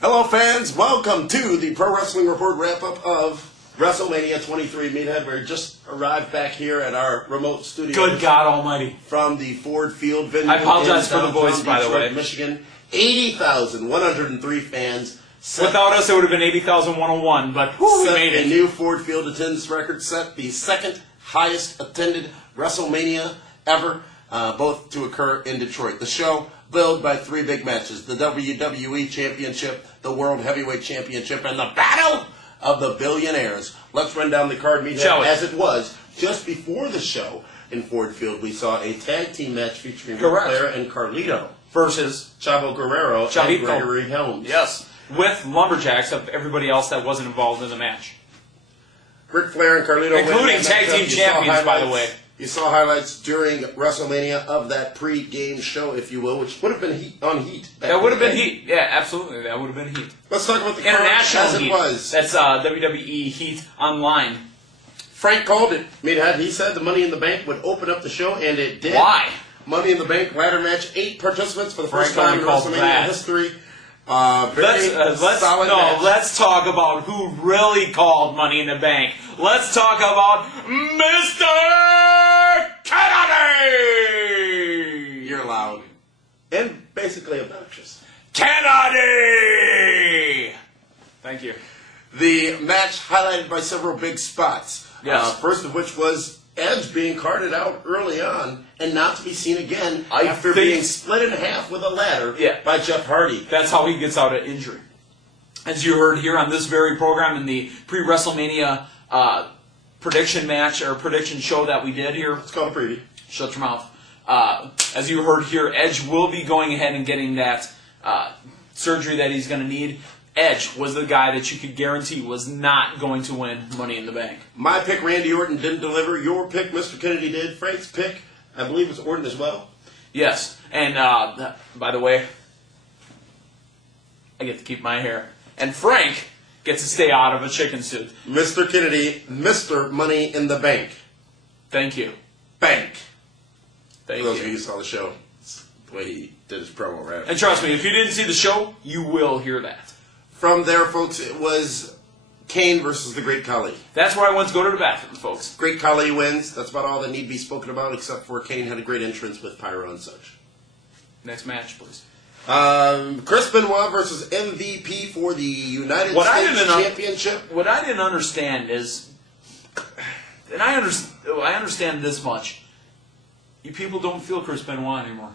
Hello fans, welcome to the Pro Wrestling Report wrap-up of WrestleMania 23. Meathead, we just arrived back here at our remote studio. Good God Almighty. From the Ford Field venue. I apologize for the voice, by the way. Michigan. 80,103 fans. Without us, it would have been 80,101, but we made it. A new Ford Field attendance record, set the second highest attended WrestleMania ever, both to occur in Detroit. The show billed by three big matches: the WWE Championship, the World Heavyweight Championship, and the Battle of the Billionaires. Let's run down the card, Meathead, as it was. Just before the show in Ford Field, we saw a tag team match featuring Ric Flair and Carlito versus Chavo Guerrero and Gregory Helms. Yes, with lumberjacks of everybody else that wasn't involved in the match. Ric Flair and Carlito, including tag team champions, by the way. You saw highlights during WrestleMania of that pre-game show, if you will, which would have been on Heat. That would have been Heat. Yeah, absolutely. That would have been Heat. Let's talk about the international card as Heat. It was. That's WWE Heat Online. Frank called it. He said the Money in the Bank would open up the show, and it did. Why? Money in the Bank ladder match, 8 participants for the first time in WrestleMania history. Let's talk about who really called Money in the Bank. Let's talk about Mr. Kennedy! You're loud. And basically obnoxious. Kennedy! Thank you. The match highlighted by several big spots. Yes. First of which was Edge being carted out early on and not to be seen again after being split in half with a ladder by Jeff Hardy. That's how he gets out of injury. As you heard here on this very program in the pre-WrestleMania prediction match or prediction show that we did here. It's called a preview. Shut your mouth. As you heard here, Edge will be going ahead and getting that surgery that he's going to need. Edge was the guy that you could guarantee was not going to win Money in the Bank. My pick, Randy Orton, didn't deliver. Your pick, Mr. Kennedy, did. Frank's pick, I believe, was Orton as well. Yes. And, by the way, I get to keep my hair. And Frank gets to stay out of a chicken suit. Mr. Kennedy, Mr. Money in the Bank. Thank you. Bank. Thank For those you. of you who saw the show, it's the way he did his promo, right? And trust me, if you didn't see the show, you will hear that. From there, folks, it was Kane versus the Great Khali. That's where I went to go to the bathroom, folks. Great Khali wins. That's about all that need to be spoken about, except for Kane had a great entrance with pyro and such. Next match, please. Chris Benoit versus MVP for the United States Championship. What I didn't understand is, and I understand this much, you people don't feel Chris Benoit anymore.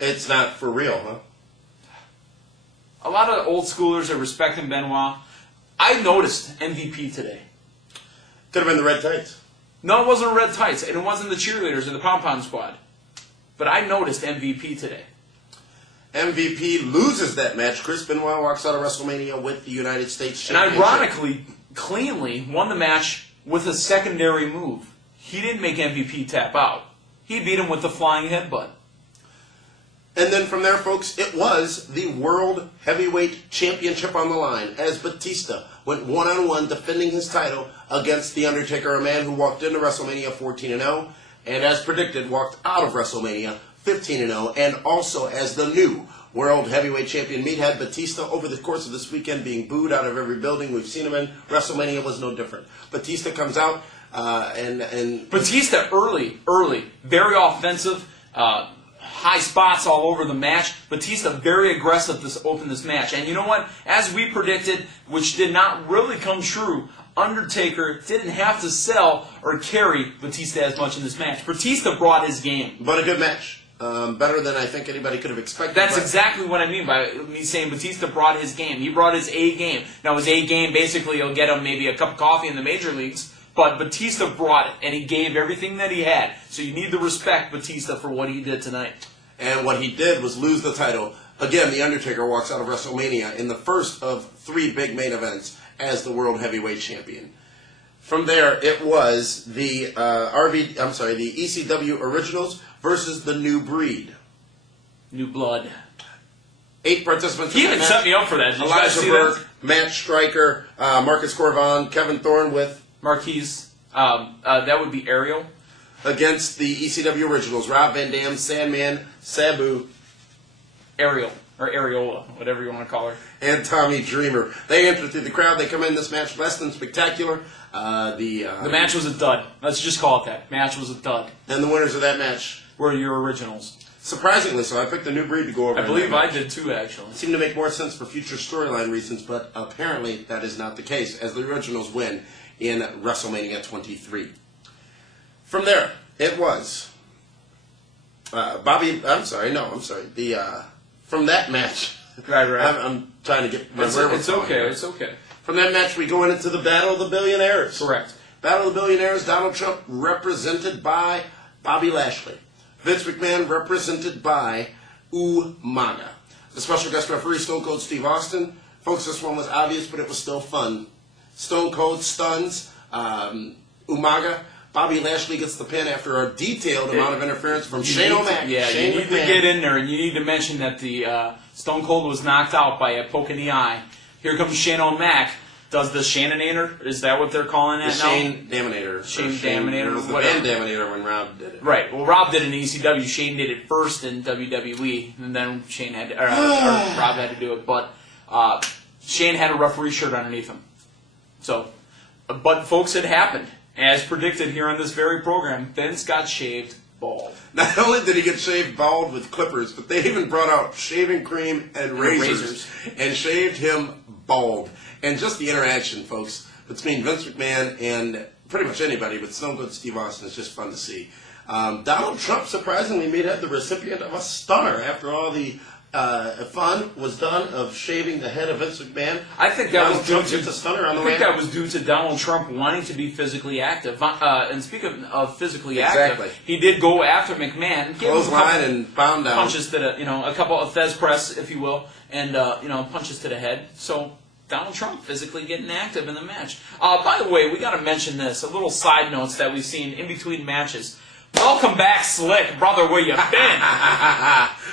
It's not for real, huh? A lot of old schoolers are respecting Benoit. I noticed MVP today. Could have been the red tights. No, it wasn't red tights, and it wasn't the cheerleaders or the pom-pom squad. But I noticed MVP today. MVP loses that match. Chris Benoit walks out of WrestleMania with the United States Championship. And ironically, cleanly won the match with a secondary move. He didn't make MVP tap out. He beat him with the flying headbutt. And then from there, folks, it was the World Heavyweight Championship on the line as Batista went one-on-one defending his title against The Undertaker, a man who walked into WrestleMania 14-0, and as predicted, walked out of WrestleMania 15-0, and also as the new World Heavyweight Champion. Meathead, Batista, over the course of this weekend, being booed out of every building we've seen him in. WrestleMania was no different. Batista comes out, and Batista early, very offensive, high spots all over the match. Batista very aggressive to open this match. And you know what? As we predicted, which did not really come true, Undertaker didn't have to sell or carry Batista as much in this match. Batista brought his game. But a good match. Better than I think anybody could have expected. That's exactly what I mean by me saying Batista brought his game. He brought his A game. Now his A game, basically, he'll get him maybe a cup of coffee in the major leagues. But Batista brought it, and he gave everything that he had. So you need to respect Batista for what he did tonight. And what he did was lose the title. Again, The Undertaker walks out of WrestleMania in the first of 3 big main events as the World Heavyweight Champion. From there, it was the the ECW Originals versus the New Breed. New Blood. 8 participants. He even set me up for that. Did Elijah Burke, Matt Stryker, Marcus Corvon, Kevin Thorne with Marquise. That would be Ariel. Against the ECW Originals, Rob Van Dam, Sandman, Sabu, Ariel. or Areola, whatever you want to call her. And Tommy Dreamer. They enter through the crowd. They come in this match less than spectacular. The match was a dud. Let's just call it that. Match was a dud. And the winners of that match were your originals. Surprisingly so. I picked a new breed to go over. I believe I did too, actually. It seemed to make more sense for future storyline reasons, but apparently that is not the case, as the originals win in WrestleMania 23. From there, it was Bobby. I'm sorry. From that match. Right. I'm trying to get my wherewithal. It's okay. Here. It's okay. From that match, we go into the Battle of the Billionaires. Correct. Battle of the Billionaires. Donald Trump represented by Bobby Lashley. Vince McMahon represented by Umaga. The special guest referee, Stone Cold Steve Austin. Folks, this one was obvious, but it was still fun. Stone Cold stuns Umaga. Bobby Lashley gets the pin after a detailed amount of interference from Shane O'Mac. Yeah, Shane you need to get in there, and you need to mention that the Stone Cold was knocked out by a poke in the eye. Here comes Shane O'Mac. Does the Shanninator? Is that what they're calling it now? Shane Daminator. Shane Daminator. It was the band Daminator when Rob did it. Right. Well, Rob did it in ECW. Shane did it first in WWE, and then Shane had Rob had to do it. But Shane had a referee shirt underneath him. So, but folks, it happened. As predicted here on this very program, Vince got shaved bald. Not only did he get shaved bald with clippers, but they even brought out shaving cream and razors and shaved him bald. And just the interaction, folks, between Vince McMahon and pretty much anybody, but Stone Cold Steve Austin is just fun to see. Donald Trump surprisingly made him the recipient of a stunner after all the fun was done of shaving the head of Vince McMahon. I think that was due to a stunner on the I think that was due to Donald Trump wanting to be physically active. And speaking of physically active, he did go after McMahon, clothesline and bound down, punches to the a couple of Fez press, if you will, and punches to the head. So Donald Trump physically getting active in the match. By the way, we got to mention this. A little side notes that we've seen in between matches. Welcome back, Slick, brother. Where you been?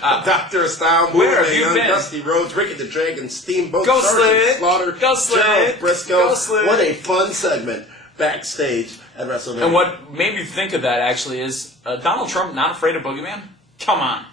Dr. Style, where have you Young, been? Dusty Rhodes, Ricky the Dragon, Steamboat, Go Sergeant Slick. Slaughter, Go Slick. Gerald Briscoe. Go Slick. What a fun segment backstage at WrestleMania. And what made me think of that actually is Donald Trump not afraid of Boogeyman. Come on.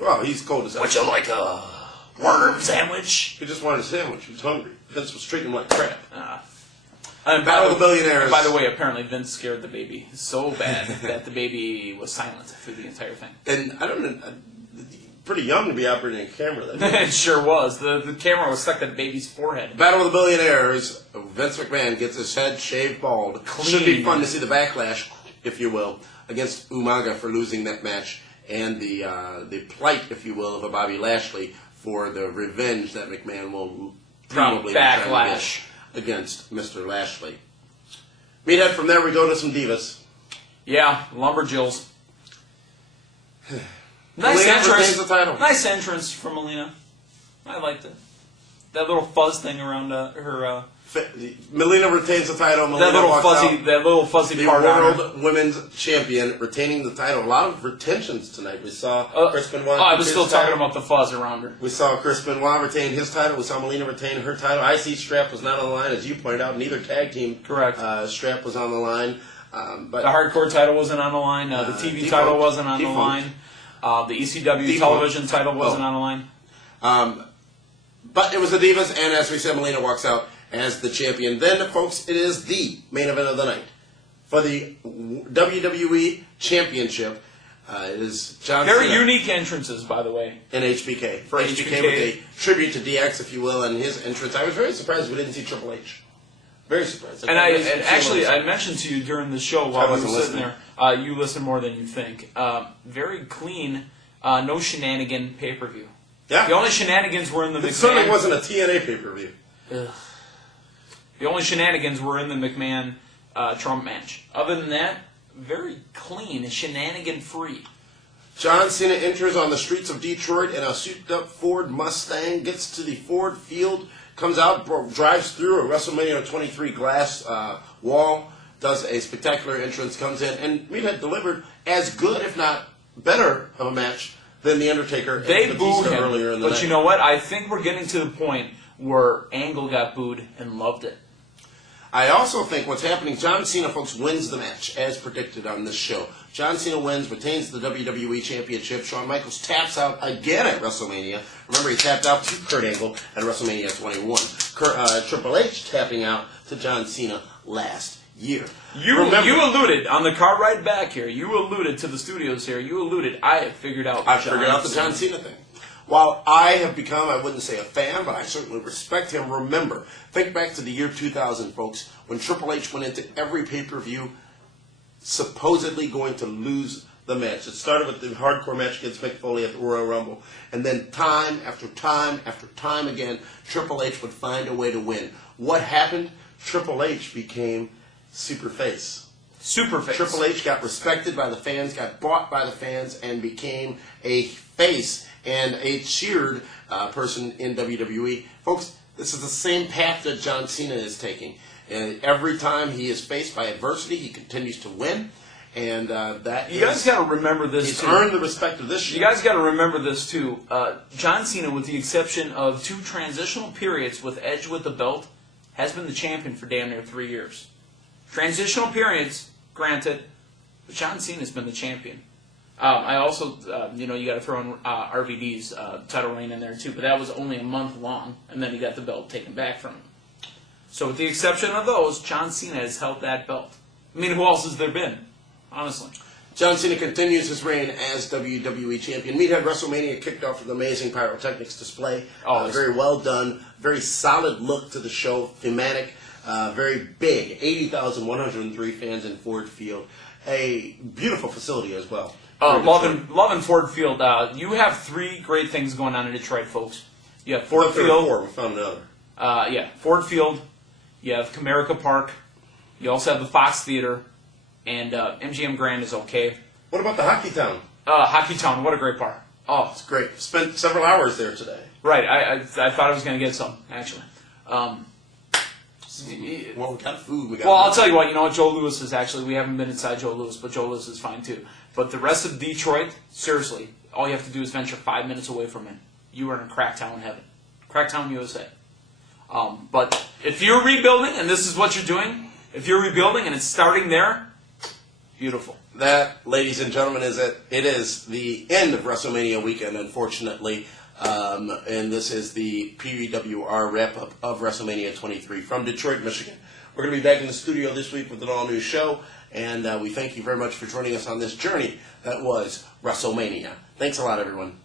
Well, he's cold as hell. Would you like a worm sandwich? He just wanted a sandwich. He was hungry. Vince was treating him like crap. Battle of the Billionaires. By the way, apparently Vince scared the baby so bad that the baby was silent through the entire thing. And I don't know, pretty young to be operating a camera then. It sure was. The camera was stuck to the baby's forehead. Battle of the Billionaires. Vince McMahon gets his head shaved bald. Clean. Should be fun to see the backlash, if you will, against Umaga for losing that match, and the plight, if you will, of a Bobby Lashley for the revenge that McMahon will probably backlash against Mr. Lashley. Meathead, from there we go to some divas. Yeah, Lumberjills. Nice Melina entrance. retains the title. Nice entrance from Melina. I liked it. That little fuzz thing around her. Melina retains the title. Melina That little fuzzy the part on her. World Women's Champion retaining the title. A lot of retentions tonight. We saw Chris Benoit. I was still talking about the fuzz around her. We saw Chris Benoit retain his title. We saw Melina retain her title. IC strap was not on the line, as you pointed out. Neither tag team strap was on the line. But the hardcore title wasn't on the line. The TV title wasn't on the line. The ECW television title wasn't on the line. But it was the Divas, and as we said, Melina walks out as the champion. Then, folks, it is the main event of the night. For the WWE Championship, it is John Cena. Very unique entrances, by the way. And HBK. For HBK with a tribute to DX, if you will, and his entrance. I was very surprised we didn't see Triple H. Very surprised. I mentioned to you during the show while we were sitting there, you listen more than you think. Very clean, no shenanigan pay-per-view. Yeah. The only shenanigans were in the McMahon. It certainly wasn't a TNA pay-per-view. The only shenanigans were in the McMahon Trump match. Other than that, very clean, shenanigan-free. John Cena enters on the streets of Detroit in a souped-up Ford Mustang, gets to the Ford field, comes out, drives through a WrestleMania 23 glass wall, does a spectacular entrance, comes in, and Meathead delivered as good, if not better, of a match than The Undertaker and Batista earlier in the night. But you know what? I think we're getting to the point where Angle got booed and loved it. I also think what's happening, John Cena, folks, wins the match, as predicted on this show. John Cena wins, retains the WWE Championship. Shawn Michaels taps out again at WrestleMania. Remember, he tapped out to Kurt Angle at WrestleMania 21. Triple H tapping out to John Cena last year. You alluded, on the car ride back here, you alluded to the studios here, I have figured out the John Cena thing. While I have become, I wouldn't say a fan, but I certainly respect him. Remember, think back to the year 2000, folks, when Triple H went into every pay-per-view supposedly going to lose the match. It started with the hardcore match against Mick Foley at the Royal Rumble, and then time after time after time again, Triple H would find a way to win. What happened? Triple H became Superface. Superface. Triple H got respected by the fans, got bought by the fans, and became a face and a cheered person in WWE. Folks, this is the same path that John Cena is taking. And every time he is faced by adversity, he continues to win. And you guys got to remember this. He's earned the respect of this year. You guys got to remember this too. John Cena, with the exception of 2 transitional periods with Edge with the belt, has been the champion for damn near 3 years. Transitional periods, granted, but John Cena's been the champion. I also, you got to throw in RVD's title reign in there too, but that was only a month long, and then he got the belt taken back from him. So with the exception of those, John Cena has held that belt. I mean, who else has there been, honestly? John Cena continues his reign as WWE Champion. Meathead WrestleMania kicked off with an amazing pyrotechnics display. Very well done, very solid look to the show, thematic, very big, 80,103 fans in Ford Field. A beautiful facility as well. Loving Ford Field. You have 3 great things going on in Detroit, folks. You have Ford Field. 4, we found another. Ford Field. You have Comerica Park. You also have the Fox Theater. And MGM Grand is okay. What about the Hockey Town? Hockey Town, what a great park. Oh, it's great. Spent several hours there today. Right, I thought I was going to get some, actually. Well, we got food. I'll tell you what, Joe Louis is actually, we haven't been inside Joe Louis, but Joe Louis is fine too. But the rest of Detroit, seriously, all you have to do is venture 5 minutes away from it. You are in Cracktown heaven. Cracktown, USA. But if you're rebuilding, and this is what you're doing, if you're rebuilding and it's starting there, beautiful. That, ladies and gentlemen, is it. It is the end of WrestleMania weekend, unfortunately. And this is the PWR wrap-up of WrestleMania 23 from Detroit, Michigan. We're going to be back in the studio this week with an all-new show, and we thank you very much for joining us on this journey that was WrestleMania. Thanks a lot, everyone.